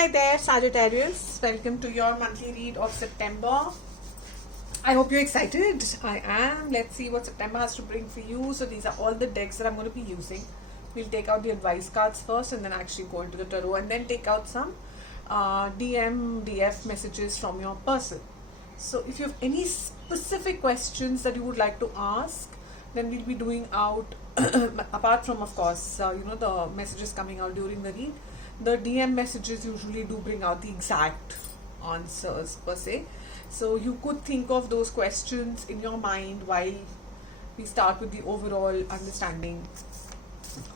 Hi there, Sagittarius. Welcome to your monthly read of September. I hope you're excited. I am. Let's see what September has to bring for you. So these are all the decks that I'm going to be using. We'll take out the advice cards first and then actually go into the tarot and then take out some DF messages from your person. So if you have any specific questions that you would like to ask, then we'll be doing out, apart from of course, the messages coming out during the read. The DM messages usually do bring out the exact answers per se. So you could think of those questions in your mind while we start with the overall understanding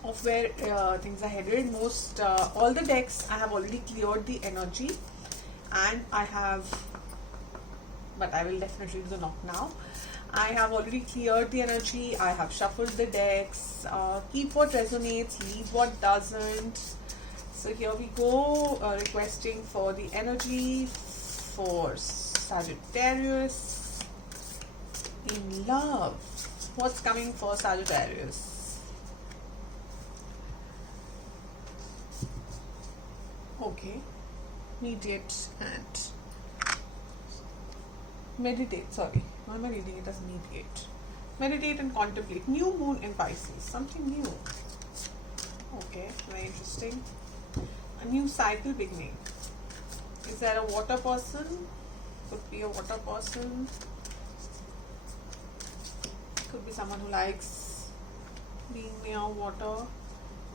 of where things are headed. All the decks I have already cleared the energy, and but I will definitely do the knock now. I have already cleared the energy. I have shuffled the decks. Keep what resonates, leave what doesn't. So here we go, requesting for the energy for Sagittarius in love. What's coming for Sagittarius? Okay, meditate and meditate. Sorry, why am I reading it as mediate? Meditate and contemplate. New moon in Pisces, something new. Okay, very interesting. A new cycle beginning. Is there a water person? Could be a water person. Could be someone who likes being near water.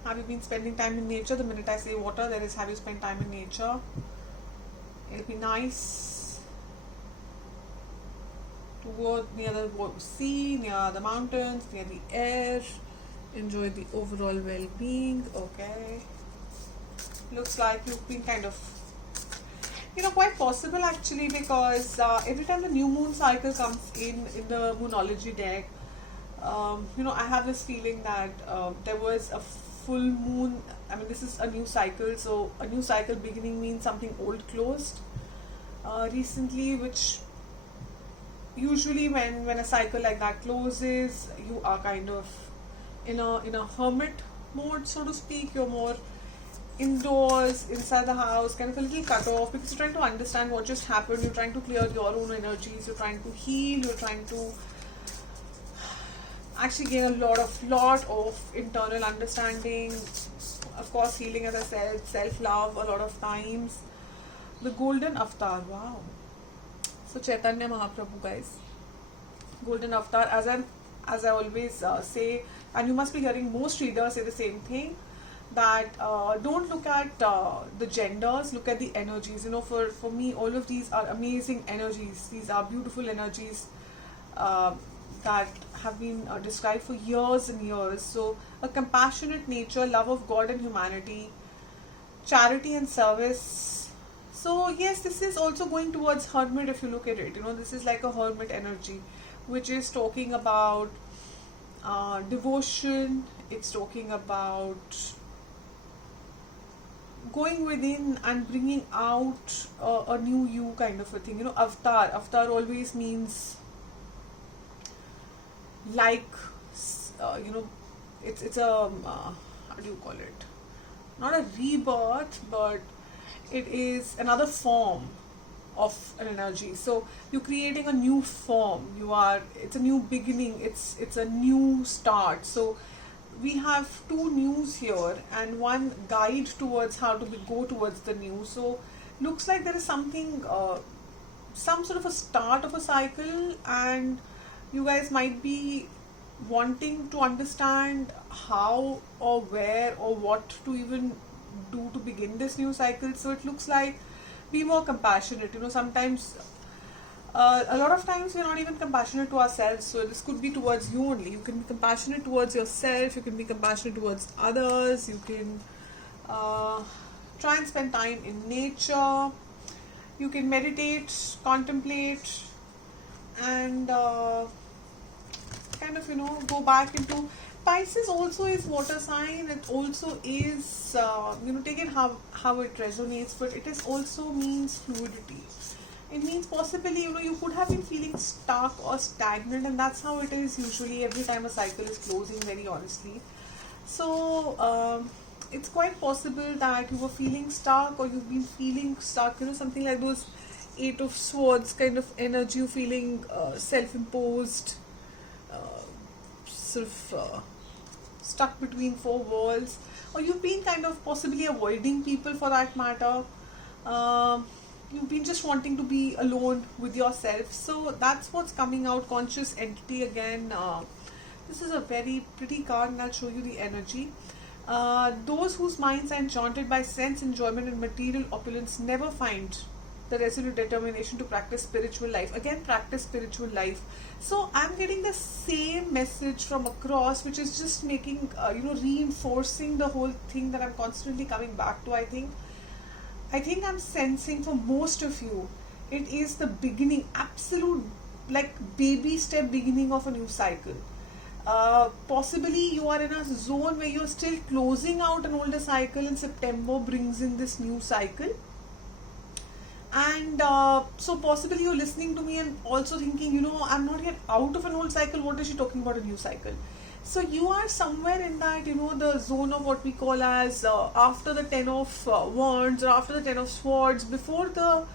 Have you been spending time in nature? The minute I say water, there is have you spent time in nature? It'll be nice to go near the sea, near the mountains, near the air. Enjoy the overall well-being. Okay. Looks like you've been kind of, quite possible actually, because every time the new moon cycle comes in the Moonology deck, I have this feeling that there was a full moon. I mean, this is a new cycle, so a new cycle beginning means something old closed recently, which usually when a cycle like that closes, you are kind of in a hermit mode, so to speak. You're more indoors, inside the house, kind of a little cut off, because you're trying to understand what just happened. You're trying to clear your own energies. You're trying to heal. You're trying to actually gain a lot of internal understanding. Of course, healing, as I said, self-love a lot of times. The Golden Avatar, wow. So Chaitanya Mahaprabhu, guys. Golden Avatar, as I always say, and you must be hearing most readers say the same thing, that don't look at the genders, look at the energies. For me, all of these are amazing energies. These are beautiful energies that have been described for years and years. So a compassionate nature, love of God and humanity, charity and service. So yes, this is also going towards hermit if you look at it. This is like a hermit energy, which is talking about devotion. It's talking about going within and bringing out a new you, kind of a thing. Avatar always means like, it's a how do you call it? Not a rebirth, but it is another form of an energy. So you're creating a new form. It's a new beginning. It's a new start. So we have two news here and one guide towards how to go towards the new. So looks like there is something, some sort of a start of a cycle, and you guys might be wanting to understand how or where or what to even do to begin this new cycle. So it looks like be more compassionate. Sometimes a lot of times we're not even compassionate to ourselves, so this could be towards you only. You can be compassionate towards yourself, you can be compassionate towards others, you can try and spend time in nature, you can meditate, contemplate, and kind of go back into Pisces. Also is water sign. It also is take it how it resonates, but it is also means fluidity. It means possibly, you could have been feeling stuck or stagnant, and that's how it is usually every time a cycle is closing, very honestly. So it's quite possible that you were feeling stuck, or you've been feeling stuck, something like those Eight of Swords kind of energy, you feeling self-imposed, uh, sort of stuck between four walls, or you've been kind of possibly avoiding people for that matter. Um, you've been just wanting to be alone with yourself. So that's what's coming out. Conscious entity again. This is a very pretty card, and I'll show you the energy. Those whose minds are enchanted by sense enjoyment and material opulence never find the resolute determination to practice spiritual life. Again, practice spiritual life. So I'm getting the same message from across, which is just making, reinforcing the whole thing that I'm constantly coming back to. I think I'm sensing for most of you, it is the beginning, absolute, like baby step beginning of a new cycle. Possibly you are in a zone where you're still closing out an older cycle, and September brings in this new cycle. And so possibly you're listening to me and also thinking, I'm not yet out of an old cycle. What is she talking about, a new cycle? So you are somewhere in that, the zone of what we call as after the Ten of Wands, or after the Ten of Swords, before the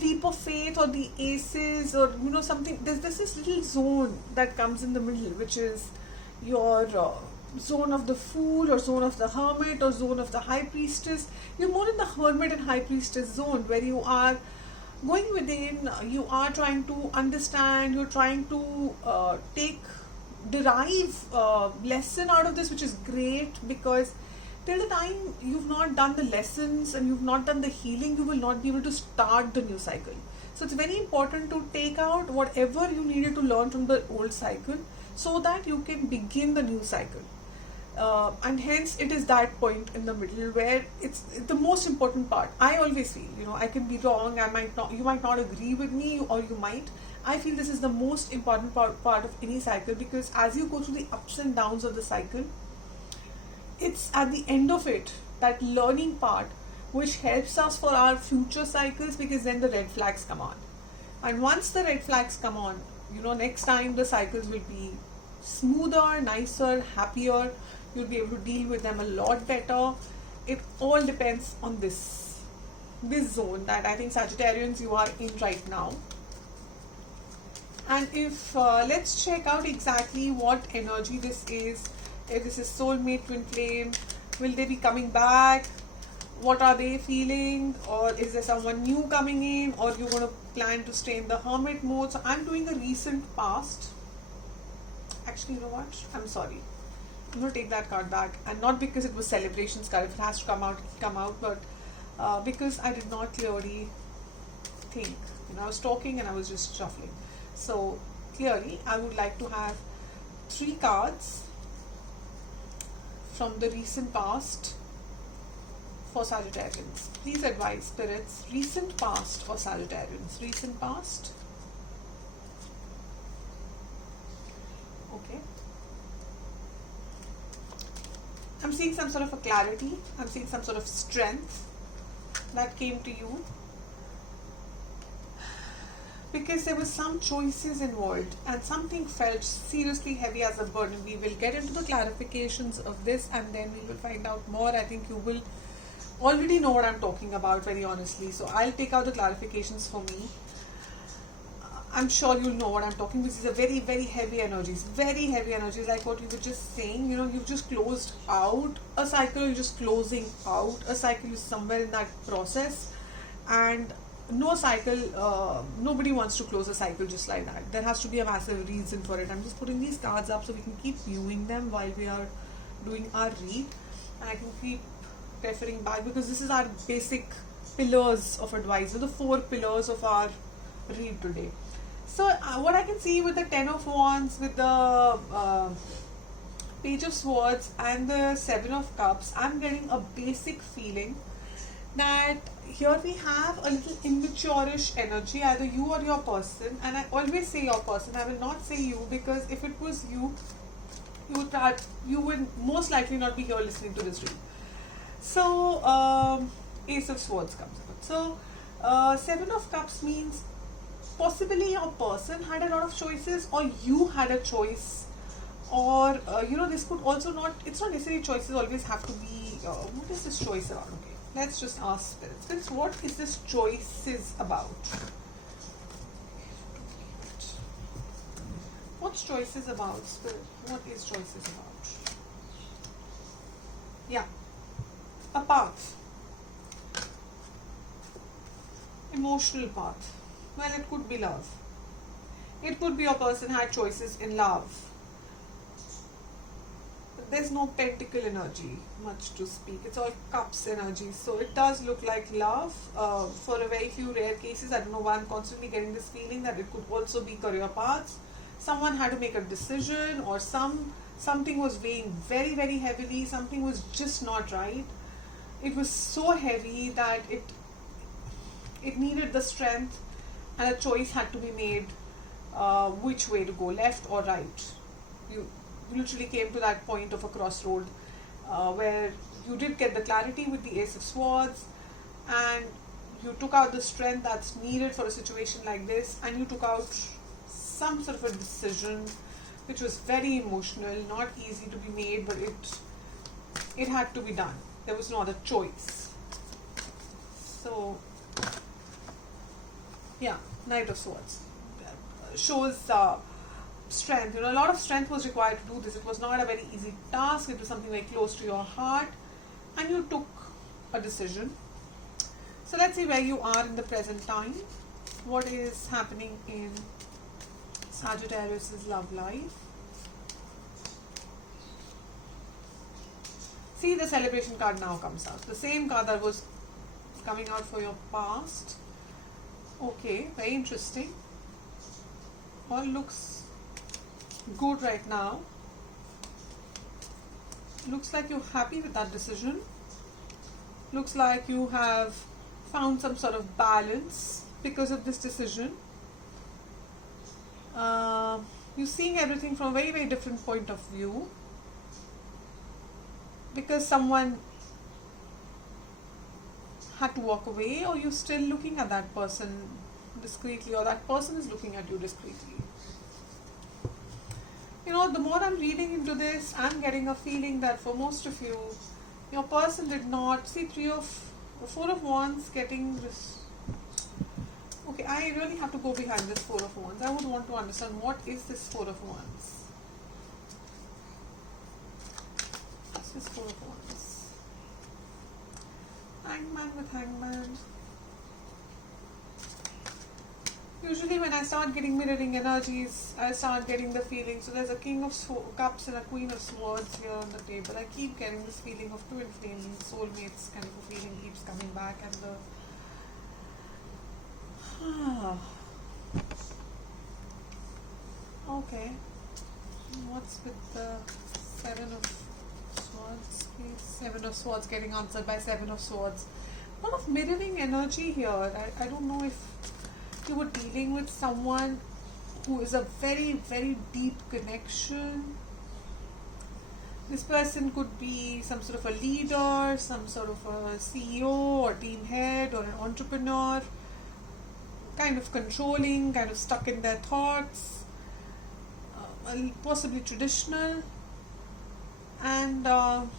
leap of faith or the aces, or something. There's this little zone that comes in the middle, which is your zone of the Fool, or zone of the Hermit, or zone of the High Priestess. You're more in the Hermit and High Priestess zone, where you are going within, you are trying to understand, you're trying to derive lesson out of this, which is great, because till the time you've not done the lessons and you've not done the healing, you will not be able to start the new cycle. So it's very important to take out whatever you needed to learn from the old cycle, so that you can begin the new cycle. And hence it is that point in the middle where it's the most important part. I always feel, I can be wrong, you might not agree with me, or you might. I feel this is the most important part of any cycle, because as you go through the ups and downs of the cycle, it's at the end of it, that learning part, which helps us for our future cycles, because then the red flags come on. And once the red flags come on, next time the cycles will be smoother, nicer, happier. You'll be able to deal with them a lot better. It all depends on this zone that I think Sagittarians you are in right now. And if let's check out exactly what energy this is. If this is soulmate, twin flame, will they be coming back? What are they feeling? Or is there someone new coming in? Or you're going to plan to stay in the hermit mode? So I'm doing a recent past. Actually, you know what? I'm sorry. I'm going to take that card back. And not because it was celebrations card. If it has to come out. But because I did not clearly think. I was talking and I was just shuffling. So clearly, I would like to have 3 cards from the recent past for Sagittarians. Please advise, spirits, recent past for Sagittarians. Recent past. Okay. I'm seeing some sort of a clarity. I'm seeing some sort of strength that came to you, because there were some choices involved and something felt seriously heavy as a burden. We will get into the clarifications of this, and then we will find out more. I think you will already know what I'm talking about, very honestly. So I'll take out the clarifications for me. I'm sure you'll know what I'm talking about. These are very, very heavy energies. Very heavy energies, like what you were just saying. You've just closed out a cycle. You're just closing out a cycle. You're somewhere in that process. And no cycle, nobody wants to close a cycle just like that. There has to be a massive reason for it. I'm just putting these cards up so we can keep viewing them while we are doing our read. And I can keep referring back, because this is our basic pillars of advice, the 4 pillars of our read today. So what I can see with the Ten of Wands, with the Page of Swords and the 7 of Cups, I'm getting a basic feeling that here we have a little immature-ish energy, either you or your person. And I always say your person, I will not say you, because if it was you, you would most likely not be here listening to this read. So Ace of Swords comes out. So 7 of Cups means possibly your person had a lot of choices, or you had a choice or this could also not, it's not necessarily choices always have to be, what is this choice about? Okay, let's just ask spirits, what is this choices about? What's choices about, spirit? What is choices about? Yeah, a path, emotional path. Well, it could be love. It could be a person had choices in love. There's no pentacle energy, much to speak. It's all cups energy. So it does look like love. For a very few rare cases, I don't know why I'm constantly getting this feeling that it could also be career paths. Someone had to make a decision, or something was weighing very, very heavily. Something was just not right. It was so heavy that it needed the strength, and a choice had to be made, which way to go, left or right. You literally came to that point of a crossroad, where you did get the clarity with the Ace of Swords, and you took out the strength that's needed for a situation like this, and you took out some sort of a decision which was very emotional, not easy to be made, but it had to be done. There was no other choice. So yeah, Knight of Swords shows strength. A lot of strength was required to do this. It was not a very easy task. It was something very close to your heart, and you took a decision. So let's see where you are in the present time. What is happening in Sagittarius's love life? See, the celebration card now comes out. The same card that was coming out for your past. Okay, very interesting. All looks good right now. Looks like you're happy with that decision. Looks like you have found some sort of balance because of this decision. You're seeing everything from a very, very different point of view, because someone had to walk away, or you're still looking at that person discreetly, or that person is looking at you discreetly. The more I'm reading into this, I'm getting a feeling that for most of you, your person did not see Four of Wands getting this. Okay, I really have to go behind this Four of Wands. I would want to understand what is this Four of Wands. What's this Four of Wands? Hangman with Hangman. Usually when I start getting mirroring energies, I start getting the feeling. So there's a King of Cups and a Queen of Swords here on the table. I keep getting this feeling of twin flames, soulmates kind of a feeling keeps coming back, and okay. What's with the Seven of Swords, please? Seven of Swords getting answered by Seven of Swords. A lot of mirroring energy here. I don't know if you were dealing with someone who is a very, very deep connection. This person could be some sort of a leader, some sort of a CEO or team head or an entrepreneur, kind of controlling, kind of stuck in their thoughts, possibly traditional. And I'm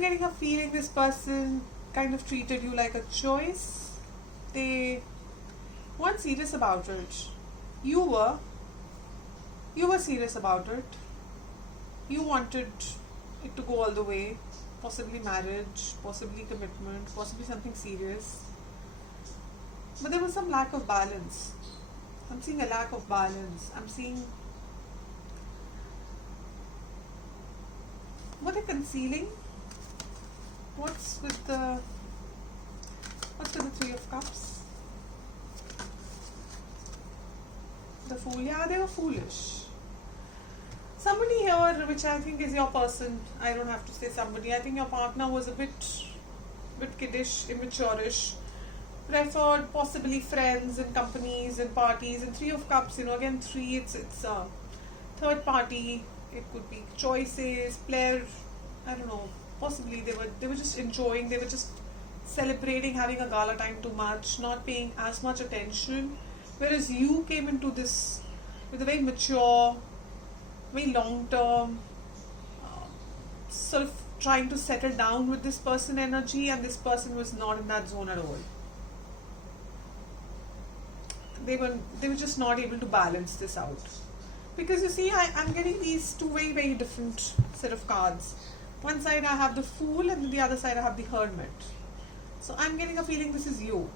getting a feeling this person kind of treated you like a choice. They weren't serious about it. You were serious about it. You wanted it to go all the way, possibly marriage, possibly commitment, possibly something serious. But there was some lack of balance. I'm seeing a lack of balance. I'm seeing what they're concealing. What's with the Three of Cups? The Fool. Yeah, they were foolish. Somebody here, which I think is your person, I don't have to say somebody, I think your partner was a bit kiddish, immature-ish, preferred possibly friends and companies and parties. And Three of Cups, again, three, it's a third party. It could be choices, player, I don't know, possibly they were just enjoying, they were just celebrating, having a gala time too much, not paying as much attention. Whereas you came into this with a very mature, very long term, sort of trying to settle down with this person energy, and this person was not in that zone at all. They were just not able to balance this out. Because you see, I'm getting these two very, very different set of cards. One side I have the Fool, and the other side I have the Hermit. So I'm getting a feeling this is you.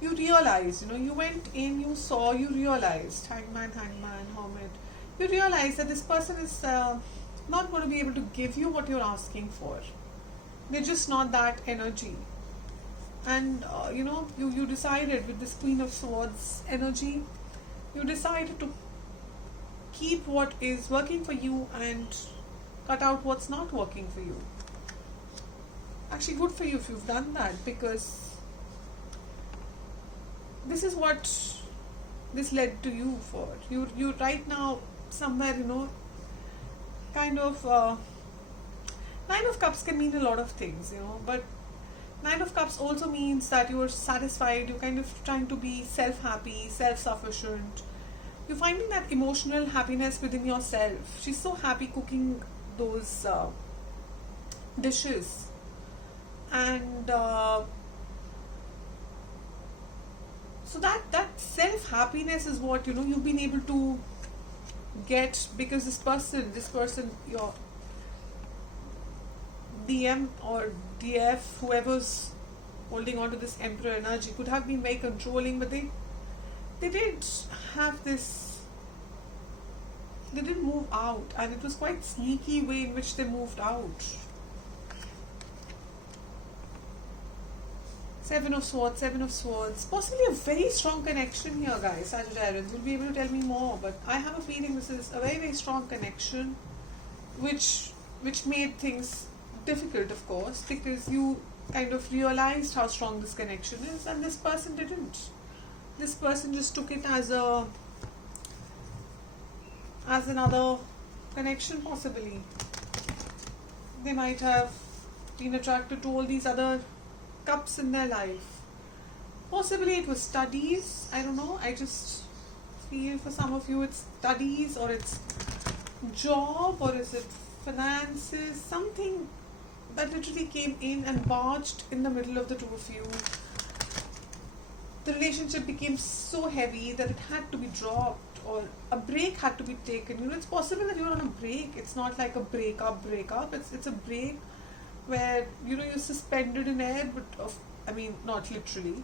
You realize, you went in, you saw, you realized, Hangman, Hermit. You realize that this person is not going to be able to give you what you're asking for. They're just not that energy. And you decided with this Queen of Swords energy, you decided to keep what is working for you and cut out what's not working for you. Actually, good for you if you've done that, because this is what this led to you for. You right now somewhere, kind of Nine of Cups can mean a lot of things, but Nine of Cups also means that you're satisfied, you're kind of trying to be self-happy, self-sufficient. You're finding that emotional happiness within yourself. She's so happy cooking those dishes. And so that self-happiness is what, you've been able to get, because this person, your DM or DF, whoever's holding on to this Emperor energy, could have been very controlling, but they did have this, they didn't move out, and it was quite sneaky way in which they moved out. Seven of Swords. Possibly a very strong connection here, guys. Sagittarians will be able to tell me more, but I have a feeling this is a very, very strong connection, which made things difficult, of course, because you kind of realized how strong this connection is, and this person didn't. This person just took it as another connection, possibly. They might have been attracted to all these other cups in their life. Possibly it was studies, I don't know. I just feel for some of you it's studies, or it's job, or is it finances, something that literally came in and barged in the middle of the two of you. The relationship became so heavy that it had to be dropped, or a break had to be taken. It's possible that you're on a break. It's not like a breakup. It's a break where you're suspended in air, but not literally.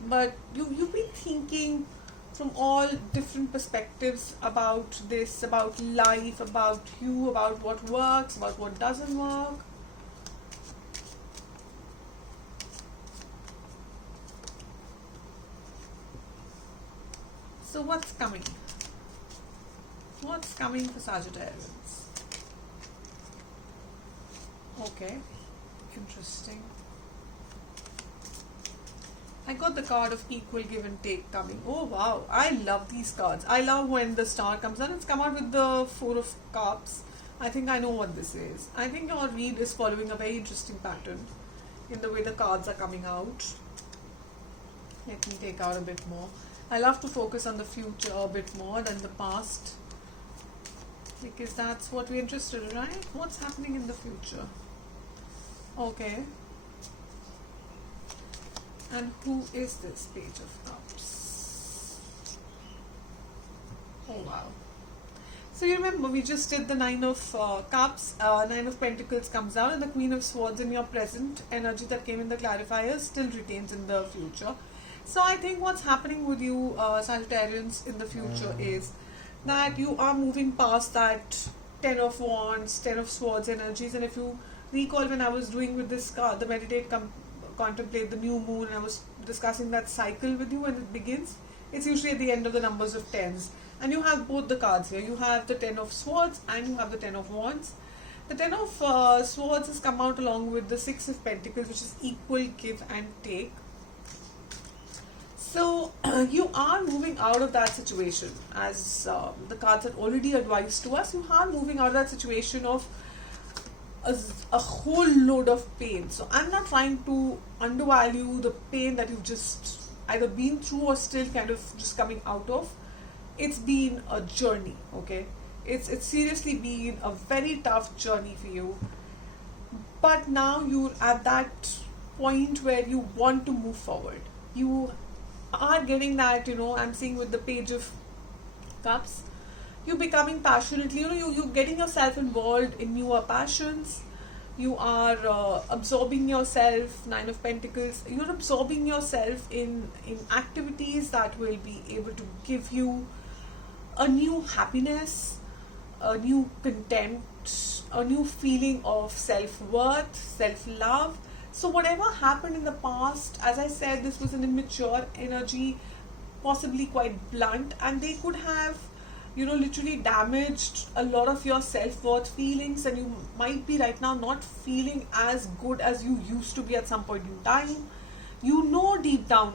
But you've been thinking from all different perspectives about this, about life, about you, about what works, about what doesn't work. So what's coming? What's coming for Sagittarians? Okay, interesting. I got the card of equal give and take coming. Oh wow, I love these cards. I love when the star comes out. It's come out with the Four of Cups. I think I know what this is. I think your read is following a very interesting pattern in the way the cards are coming out. Let me take out a bit more. I love to focus on the future a bit more than the past, because that's what we're interested in, right? What's happening in the future? Okay. And who is this Page of Cups? Oh wow. So you remember we just did the Nine of Cups, Nine of Pentacles comes out, and the Queen of Swords in your present energy that came in the clarifiers still retains in the future. So I think what's happening with you Sagittarians in the future is that you are moving past that Ten of Wands, Ten of Swords energies. And if you recall, when I was doing with this card, the Meditate, Contemplate, the New Moon, and I was discussing that cycle with you when it begins, it's usually at the end of the numbers of tens. And you have both the cards here. You have the Ten of Swords and you have the Ten of Wands. The Ten of Swords has come out along with the Six of Pentacles, which is equal give and take. So you are moving out of that situation, as the cards had already advised to us. You are moving out of that situation of a whole load of pain. So I'm not trying to undervalue the pain that you've just either been through or still kind of just coming out of. It's been a journey, okay? It's seriously been a very tough journey for you. But now you're at that point where you want to move forward. You are getting that, I'm seeing with the Page of Cups, you're becoming passionately, you're getting yourself involved in newer passions. You are absorbing yourself, Nine of Pentacles, you're absorbing yourself in activities that will be able to give you a new happiness, a new content, a new feeling of self-worth, self-love. So whatever happened in the past, as I said, this was an immature energy, possibly quite blunt, and they could have literally damaged a lot of your self-worth feelings, and you might be right now not feeling as good as you used to be at some point in time. Deep down,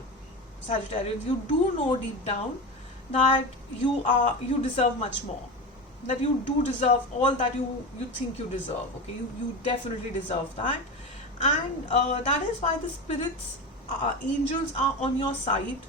Sagittarius, you do know deep down that you deserve much more, that you do deserve all that you think you deserve, okay? You definitely deserve that, and that is why the spirits, angels are on your side.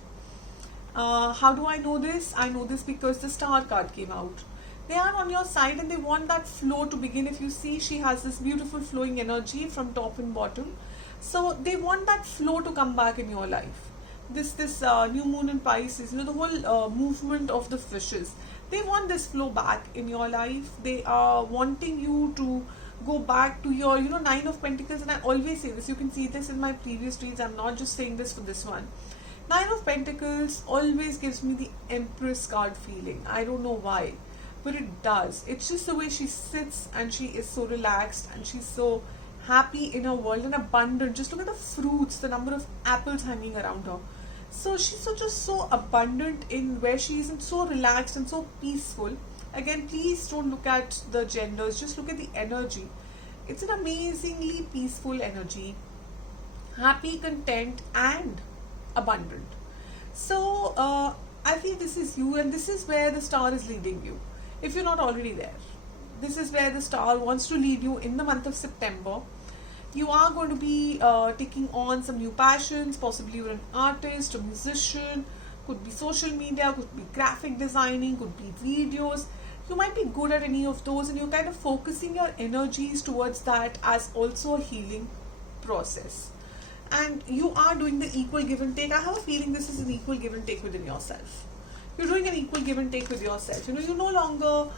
How do I know this? I know this because the Star card came out. They are on your side and they want that flow to begin. If you see, she has this beautiful flowing energy from top and bottom. So they want that flow to come back in your life. This new moon in Pisces, the whole movement of the fishes. They want this flow back in your life. They are wanting you to go back to your, Nine of Pentacles. And I always say this, you can see this in my previous reads. I'm not just saying this for this one. Nine of Pentacles always gives me the Empress card feeling. I don't know why, but it does. It's just the way she sits and she is so relaxed and she's so happy in her world and abundant. Just look at the fruits, the number of apples hanging around her. So she's just so abundant in where she is and so relaxed and so peaceful. Again, please don't look at the genders, just look at the energy. It's an amazingly peaceful energy, happy, content, and abundant. So I feel this is you, and this is where the star is leading you. If you're not already there, this is where the star wants to lead you in the month of September. You are going to be taking on some new passions. Possibly you're an artist, a musician, could be social media, could be graphic designing, could be videos. You might be good at any of those, and you're kind of focusing your energies towards that as also a healing process. And you are doing the equal give and take. I have a feeling this is an equal give and take within yourself. You're doing an equal give and take with yourself. You're no longer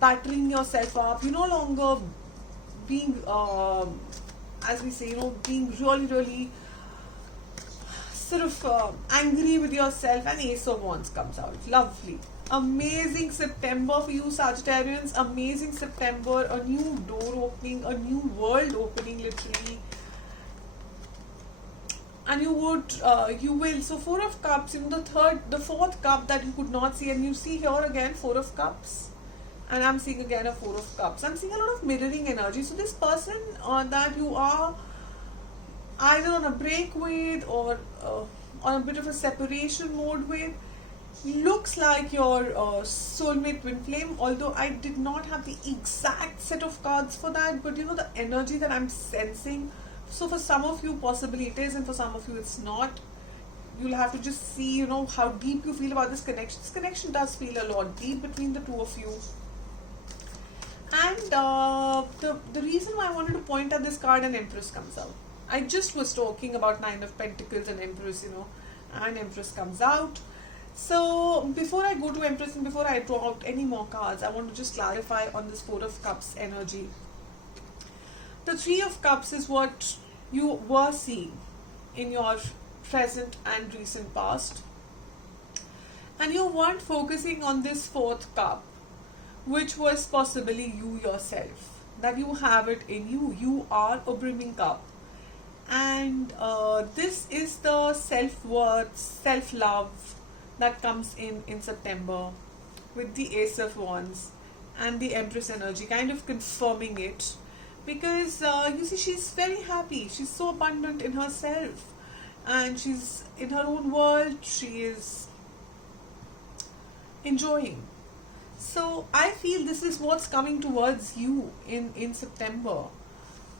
battering yourself up. You're no longer being, as we say, being really, really sort of angry with yourself. And Ace of Wands comes out. Lovely. Amazing September for you, Sagittarians. Amazing September. A new door opening, a new world opening, literally. And you will, so Four of Cups, the fourth cup that you could not see, and you see here again, Four of Cups, and I'm seeing again a Four of Cups. I'm seeing a lot of mirroring energy. So this person that you are either on a break with or on a bit of a separation mode with, looks like your soulmate twin flame, although I did not have the exact set of cards for that, but the energy that I'm sensing. So for some of you, possibly it is, and for some of you, it's not. You'll have to just see, how deep you feel about this connection. This connection does feel a lot deep between the two of you. And the reason why I wanted to point at this card, and Empress comes out. I just was talking about Nine of Pentacles and Empress, and Empress comes out. So before I go to Empress and before I draw out any more cards, I want to just clarify on this Four of Cups energy. The Three of Cups is what you were seeing in your present and recent past. And you weren't focusing on this fourth cup, which was possibly you yourself. That you have it in you. You are a brimming cup. And this is the self-worth, self-love that comes in September with the Ace of Wands and the Empress energy, kind of confirming it. Because you see, she's very happy. She's so abundant in herself. And she's in her own world. She is enjoying. So I feel this is what's coming towards you in September.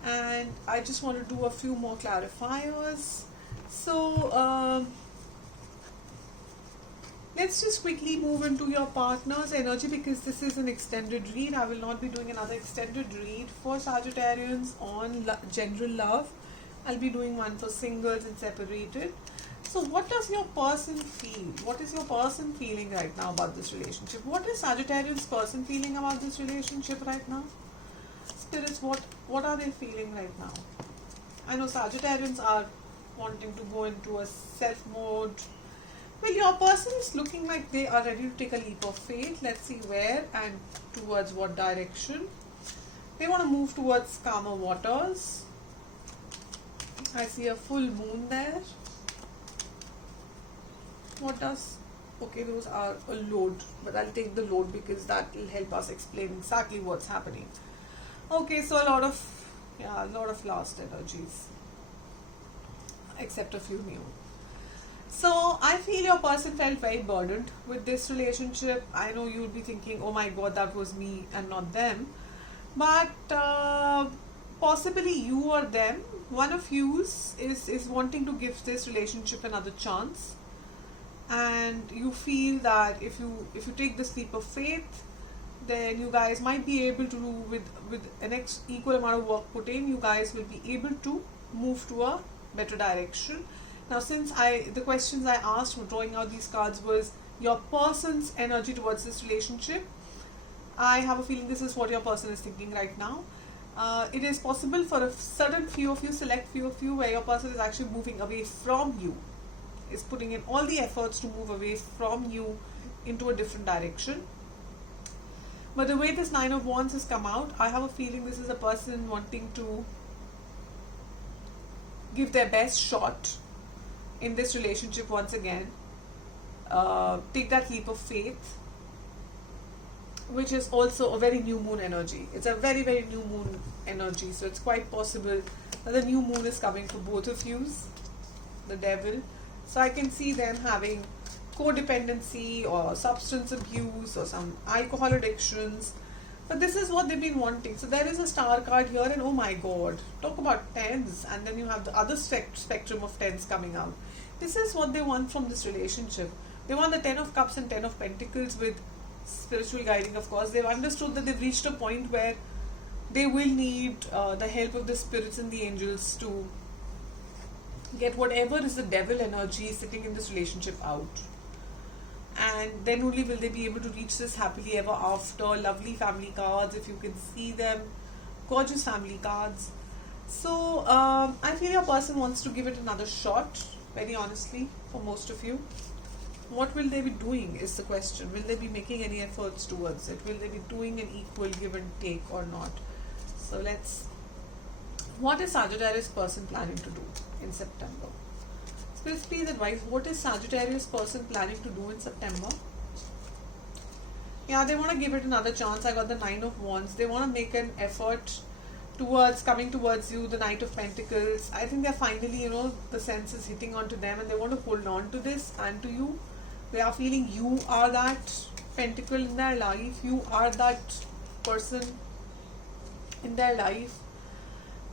And I just want to do a few more clarifiers. So Let's just quickly move into your partner's energy, because this is an extended read. I will not be doing another extended read for Sagittarians on general love. I'll be doing one for singles and separated. So what does your person feel? What is your person feeling right now about this relationship? What is Sagittarian's person feeling about this relationship right now? Spirits, what are they feeling right now? I know Sagittarians are wanting to go into a self mode. Well, your person is looking like they are ready to take a leap of faith. Let's see where and towards what direction. They want to move towards calmer waters. I see a full moon there. What does... Okay, those are a load, but I'll take the load because that will help us explain exactly what's happening. Okay, so a lot of lost energies, except a few new. So I feel your person felt very burdened with this relationship. I know you'll be thinking, oh my god, that was me and not them. But possibly you or them, one of you is wanting to give this relationship another chance. And you feel that if you take this leap of faith, then you guys might be able to do with an equal amount of work put in, you guys will be able to move to a better direction. Now, since the questions I asked for drawing out these cards was your person's energy towards this relationship, I have a feeling this is what your person is thinking right now. It is possible for a certain few of you, select few of you, where your person is actually moving away from you, is putting in all the efforts to move away from you into a different direction. But the way this Nine of Wands has come out, I have a feeling this is a person wanting to give their best shot in this relationship once again. Take that leap of faith, which is also a very new moon energy. It's a very, very new moon energy. So it's quite possible that the new moon is coming for both of you, the devil. So I can see them having codependency or substance abuse or some alcohol addictions. But this is what they've been wanting. So there is a star card here, and oh my god, talk about tens, and then you have the other spectrum of tens coming out. This is what they want from this relationship. They want the 10 of cups and 10 of pentacles with spiritual guiding, of course. They've understood that they've reached a point where they will need the help of the spirits and the angels to get whatever is the devil energy sitting in this relationship out. And then only will they be able to reach this happily ever after. Lovely family cards, if you can see them. Gorgeous family cards. So I feel your person wants to give it another shot, very honestly, for most of you. What will they be doing is the question. Will they be making any efforts towards it? Will they be doing an equal give and take or not? So what is Sagittarius person planning to do in September? Spirits, please advise, what is Sagittarius person planning to do in September? Yeah, they want to give it another chance. I got the Nine of Wands. They want to make an effort towards coming towards you, the Knight of Pentacles. I think they're finally, the sense is hitting onto them and they want to hold on to this and to you. They are feeling you are that pentacle in their life. You are that person in their life.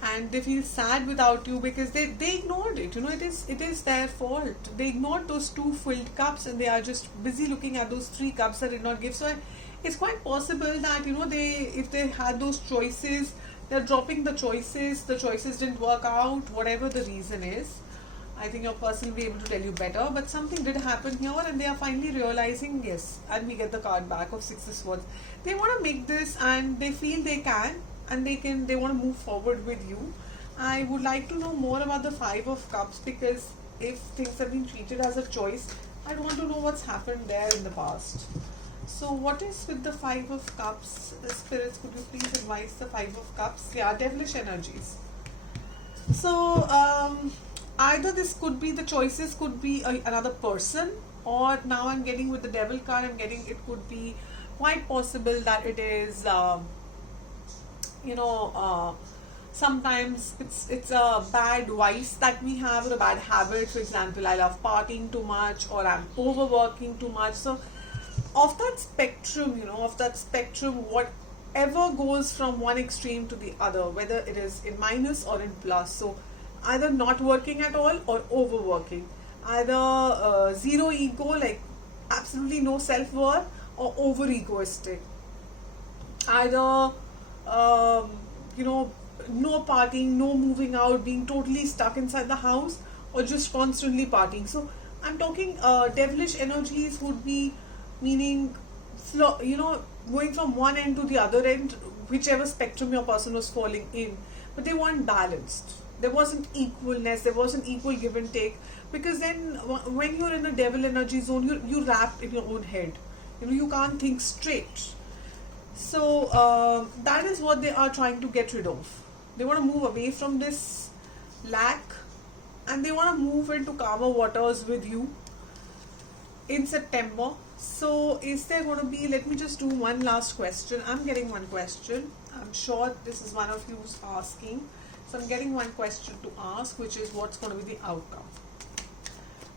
And they feel sad without you because they ignored it. It is their fault. They ignored those 2 filled cups and they are just busy looking at those 3 cups that did not give. So it's quite possible that, if they had those choices, they're dropping the choices didn't work out, whatever the reason is. I think your person will be able to tell you better, but something did happen here and they are finally realizing, yes, and we get the card back of 6 of Swords. They want to make this and they feel they can, and they want to move forward with you. I would like to know more about the 5 of Cups, because if things have been treated as a choice, I'd want to know what's happened there in the past. So what is with the 5 of Cups? Spirits, could you please advise the 5 of Cups? Yeah, devilish energies. So either this could be, the choices could be another person, or now I'm getting with the devil card, it could be quite possible that it is sometimes it's a bad vice that we have, or a bad habit. For example, I love partying too much, or I'm overworking too much. So of that spectrum, whatever goes from one extreme to the other, whether it is in minus or in plus. So either not working at all or overworking. Either zero ego, like absolutely no self-worth, or over egoistic. Either um, you know, no partying, no moving out, being totally stuck inside the house, or just constantly partying. So I'm talking devilish energies would be meaning you know, going from one end to the other end, whichever spectrum your person was falling in, but they weren't balanced. There wasn't equalness, there wasn't equal give and take, because then when you're in a devil energy zone, you're wrapped in your own head. You know, you can't think straight. So that is what they are trying to get rid of. They want to move away from this lack, and they want to move into calmer waters with you in September. So is there going to be, let me just do one last question. I'm getting one question. I'm sure this is one of you who's asking. So I'm getting one question to ask, which is what's going to be the outcome.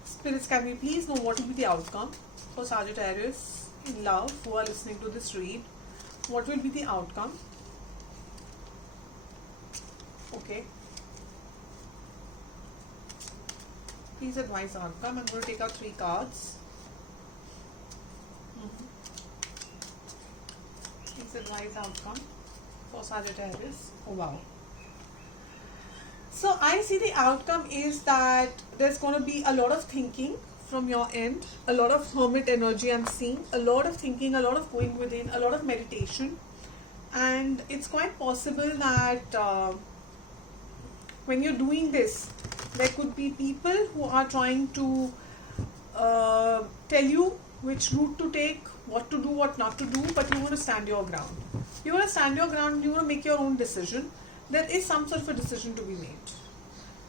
Spirits, can we please know what will be the outcome for Sagittarius in love who are listening to this read? What will be the outcome? Okay. Please advise the outcome. I'm going to take out 3 cards. Please advise outcome for Sagittarius. Oh wow. So I see the outcome is that there's going to be a lot of thinking from your end, a lot of hermit energy I'm seeing, a lot of thinking, a lot of going within, a lot of meditation, and it's quite possible that when you're doing this, there could be people who are trying to tell you which route to take, what to do, what not to do, but you want to stand your ground. You want to stand your ground, you want to make your own decision. There is some sort of a decision to be made.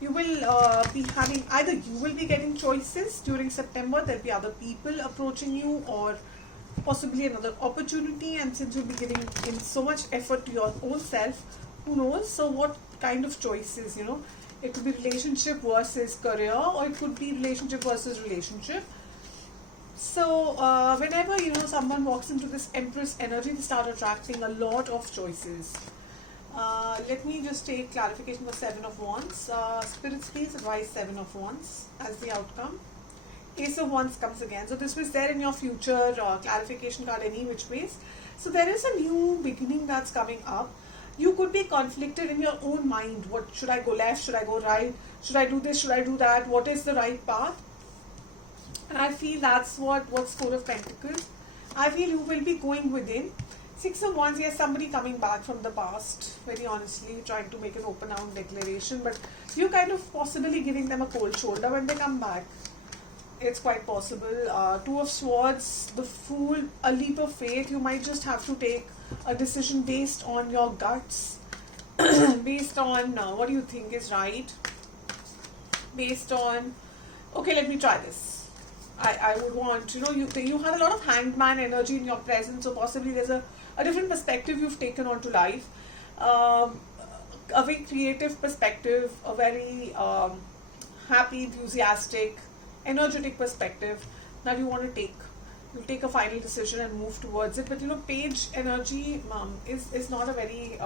You will be having, either you will be getting choices during September, there'll be other people approaching you, or possibly another opportunity, and since you'll be giving in so much effort to your own self, who knows, so what kind of choices, you know, it could be relationship versus career, or it could be relationship versus relationship. So whenever, you know, someone walks into this Empress energy, they start attracting a lot of choices. Let me just take clarification for 7 of Wands. Spirits, please advise 7 of Wands as the outcome. Ace of Wands comes again. So this was there in your future clarification card any which ways. So there is a new beginning that's coming up. You could be conflicted in your own mind. What should I go left? Should I go right? Should I do this? Should I do that? What is the right path? And I feel that's what's Four of Pentacles. I feel you will be going within. 6 of Wands, yes, somebody coming back from the past, very honestly, trying to make an open out declaration, but you kind of possibly giving them a cold shoulder when they come back. It's quite possible. 2 of Swords, the Fool, a leap of faith. You might just have to take a decision based on your guts, based on what you think is right, based on, okay, let me try this. I would want, you know, you have a lot of hangman energy in your presence, so possibly there's a different perspective you've taken onto life, a very creative perspective, a very happy, enthusiastic, energetic perspective that you want to take. You take a final decision and move towards it. But you know, Page energy is not a very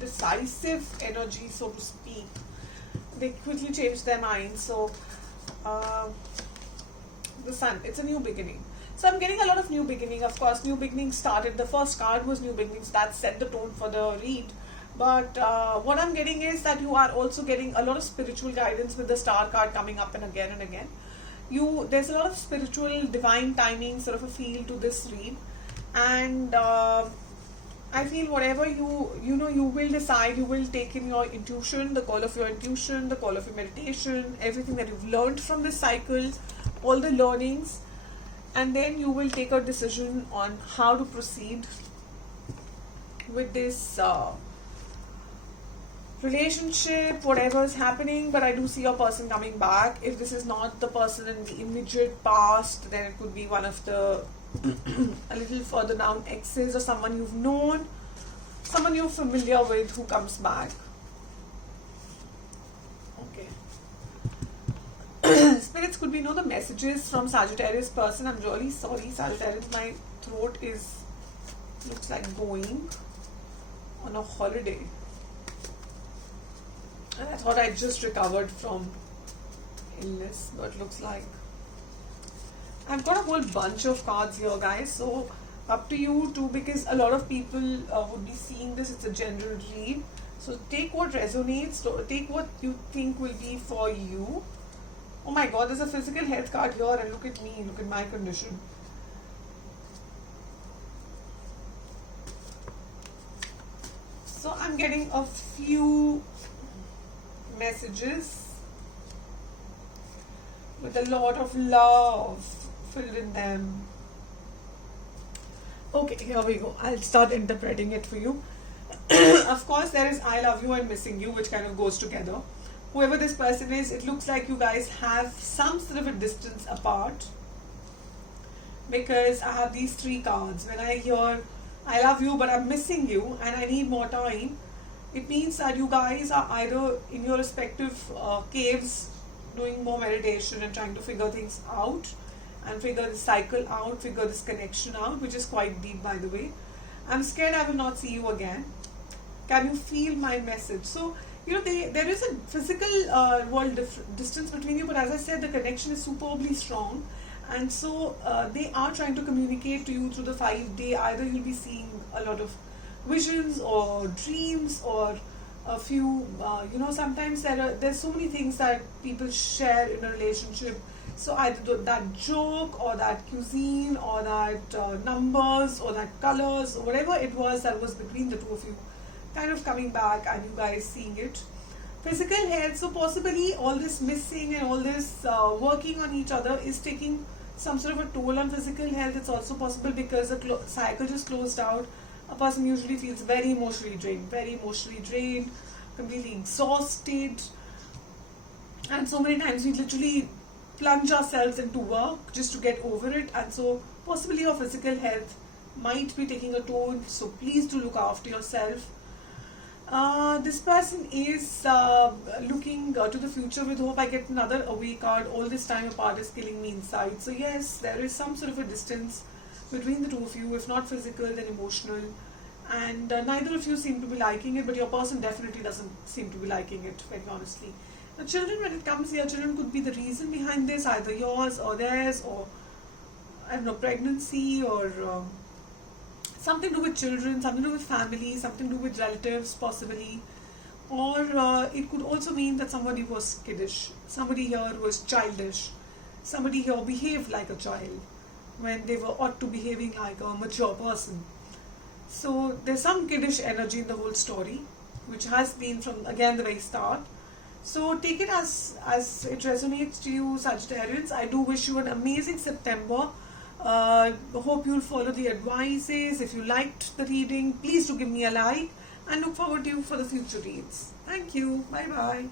decisive energy, so to speak. They quickly change their minds. So the Sun, it's a new beginning. So I'm getting a lot of new beginning. Of course, new beginning started. The first card was new beginnings. That set the tone for the read. But what I'm getting is that you are also getting a lot of spiritual guidance with the Star card coming up and again and again. There's a lot of spiritual divine timing sort of a feel to this read, and I feel whatever you know, you will decide, you will take in your intuition, the call of your intuition, the call of your meditation, everything that you've learned from this cycle, all the learnings, and then you will take a decision on how to proceed with this relationship, whatever is happening. But I do see a person coming back. If this is not the person in the immediate past, then it could be one of the a little further down exes, or someone you've known, someone you're familiar with who comes back. Okay. Spirits, could we know the messages from Sagittarius person? I'm really sorry, Sagittarius, my throat looks like going on a holiday. And I thought I just recovered from illness, but looks like I've got a whole bunch of cards here, guys. So up to you too, because a lot of people would be seeing this. It's a general read. So take what resonates. Take what you think will be for you. Oh my God, there's a physical health card here, and look at me. Look at my condition. So I'm getting a few messages with a lot of love filled in them. Okay, here we go. I'll start interpreting it for you. Of course, there is I love you and missing you, which kind of goes together. Whoever this person is, it looks like you guys have some sort of a distance apart, because I have these three cards. When I hear I love you but I'm missing you and I need more time, it means that you guys are either in your respective caves doing more meditation and trying to figure things out and figure this cycle out, figure this connection out, which is quite deep, by the way. I'm scared I will not see you again. Can you feel my message? So, there is a physical world distance between you, but as I said, the connection is superbly strong. And so they are trying to communicate to you through the 5-day. Either you'll be seeing a lot of visions or dreams, or a few, sometimes there's so many things that people share in a relationship. So either that joke or that cuisine or that numbers or that colors or whatever it was that was between the two of you, kind of coming back and you guys seeing it. Physical health, so possibly all this missing and all this working on each other is taking some sort of a toll on physical health. It's also possible because the cycle just closed out. A person usually feels very emotionally drained, completely exhausted, and so many times we literally plunge ourselves into work just to get over it. And so possibly your physical health might be taking a toll, so please do look after yourself. This person is looking to the future with hope. I get another away card. All this time apart is killing me inside. So yes, there is some sort of a distance between the two of you, if not physical then emotional, and neither of you seem to be liking it, but your person definitely doesn't seem to be liking it, very honestly. Now children, when it comes here, children could be the reason behind this, either yours or theirs, or I don't know, pregnancy, or something to do with children, something to do with family, something to do with relatives possibly. Or it could also mean that somebody was kiddish, somebody here was childish, somebody here behaved like a child when they were ought to behaving like a mature person. So there's some kiddish energy in the whole story, which has been from again the very start. So take it as it resonates to you, Sagittarians. I do wish you an amazing September. Hope you'll follow the advices. If you liked the reading, please do give me a like, and look forward to you for the future reads. Thank you. Bye bye.